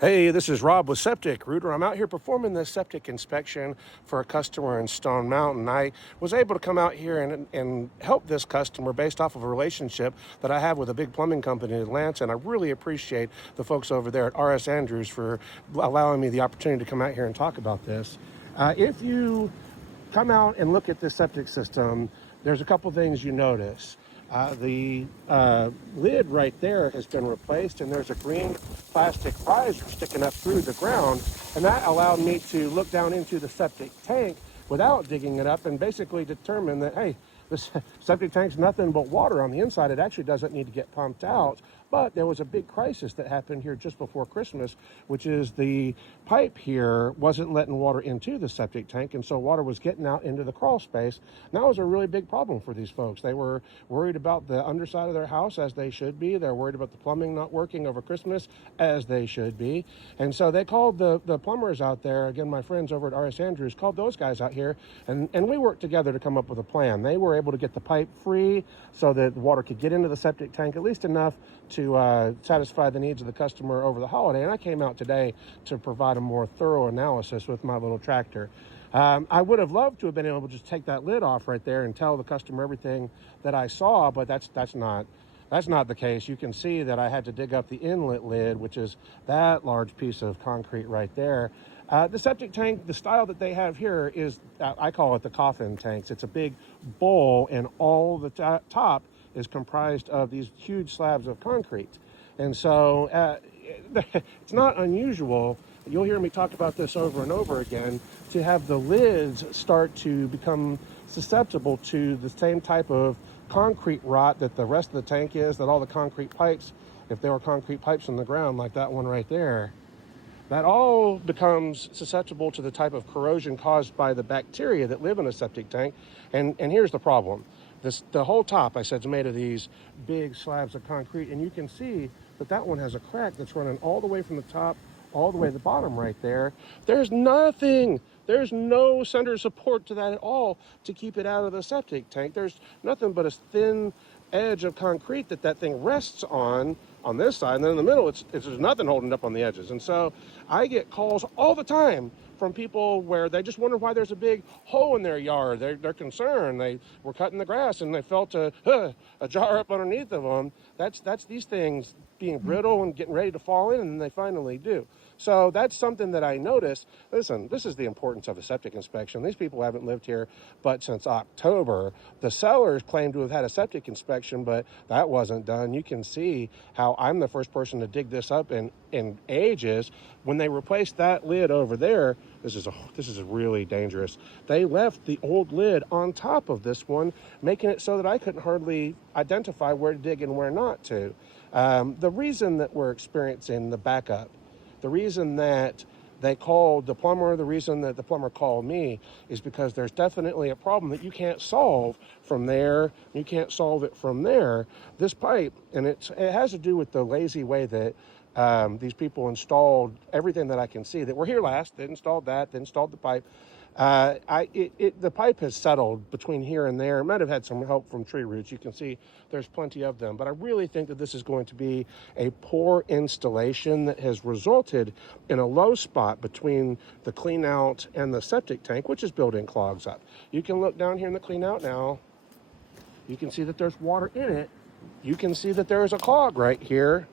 Hey, this is Rob with SepticRooter. I'm out here performing this septic inspection for a customer in Stone Mountain. I was able to come out here and help this customer based off of a relationship that I have with a big plumbing company in Atlanta, and I really appreciate the folks over there at R.S. Andrews for allowing me the opportunity to come out here and talk about this. If you come out and look at this septic system, there's a couple things you notice. The lid right there has been replaced, and there's a green plastic riser sticking up through the ground, and that allowed me to look down into the septic tank without digging it up and basically determine that, hey, this septic tank's nothing but water on the inside. It actually doesn't need to get pumped out. But there was a big crisis that happened here just before Christmas, which is the pipe here wasn't letting water into the septic tank, and so water was getting out into the crawl space. And that was a really big problem for these folks. They were worried about the underside of their house, as they should be. They're worried about the plumbing not working over Christmas, as they should be. And so they called the plumbers out there, again, my friends over at R.S. Andrews, called those guys out here, and we worked together to come up with a plan. They were able to get the pipe free so that water could get into the septic tank, at least enough to satisfy the needs of the customer over the holiday. And I came out today to provide a more thorough analysis with my little tractor. I would have loved to have been able to just take that lid off right there and tell the customer everything that I saw, but that's not the case. You can see that I had to dig up the inlet lid, which is that large piece of concrete right there. The septic tank, the style that they have here is, I call it the coffin tanks. It's a big bowl, and all the top is comprised of these huge slabs of concrete. And so it's not unusual, you'll hear me talk about this over and over again, to have the lids start to become susceptible to the same type of concrete rot that the rest of the tank is, that all the concrete pipes, if there were concrete pipes in the ground like that one right there, that all becomes susceptible to the type of corrosion caused by the bacteria that live in a septic tank. And here's the problem. The whole top, I said, is made of these big slabs of concrete, and you can see that one has a crack that's running all the way from the top all the way to the bottom right there. There's nothing. There's no center support to that at all to keep it out of the septic tank. There's nothing but a thin edge of concrete that thing rests on this side, and then in the middle there's nothing holding it up on the edges. And so I get calls all the time from people where they just wonder why there's a big hole in their yard. They're concerned. They were cutting the grass and they felt a jar up underneath of them. That's these things being brittle and getting ready to fall in, and they finally do. So that's something that I noticed. Listen, this is the importance of a septic inspection. These people haven't lived here but since October. The sellers claim to have had a septic inspection, but that wasn't done. You can see how I'm the first person to dig this up in ages. When they replaced that lid over there, this is really dangerous. They left the old lid on top of this one, making it so that I couldn't hardly identify where to dig and where not to. The reason that we're experiencing the backup, the reason that they called the plumber, the reason that the plumber called me, is because there's definitely a problem that you can't solve from there. You can't solve it from there. This pipe, and it has to do with the lazy way that these people installed everything that I can see. That were here last, they installed that, they installed the pipe. The pipe has settled between here and there. It might have had some help from tree roots. You can see there's plenty of them. But I really think that this is going to be a poor installation that has resulted in a low spot between the clean out and the septic tank, which is building clogs up. You can look down here in the clean out now. You can see that there's water in it. You can see that there is a clog right here.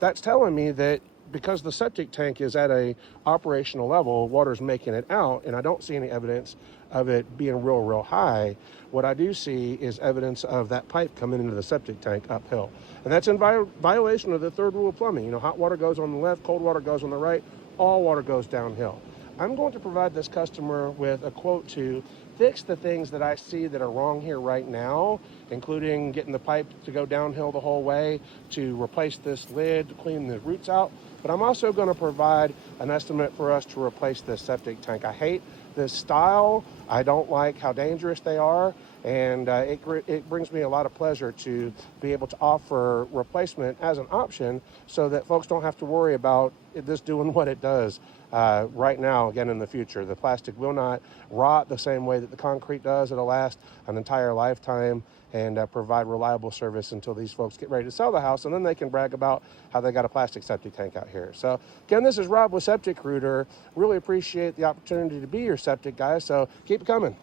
That's telling me that because the septic tank is at a operational level, water's making it out, and I don't see any evidence of it being real high. What I do see is evidence of that pipe coming into the septic tank uphill. And that's in violation of the third rule of plumbing. You know, hot water goes on the left, cold water goes on the right, all water goes downhill. I'm going to provide this customer with a quote to fix the things that I see that are wrong here right now, including getting the pipe to go downhill the whole way, to replace this lid, to clean the roots out. But I'm also going to provide an estimate for us to replace this septic tank. I hate this style. I don't like how dangerous they are. And it brings me a lot of pleasure to be able to offer replacement as an option so that folks don't have to worry about this doing what it does right now, again, in the future. The plastic will not rot the same way that the concrete does. It'll last an entire lifetime and provide reliable service until these folks get ready to sell the house, and then they can brag about how they got a plastic septic tank out here. So again, this is Rob with SepticRooter. Really appreciate the opportunity to be your septic guy, so keep it coming.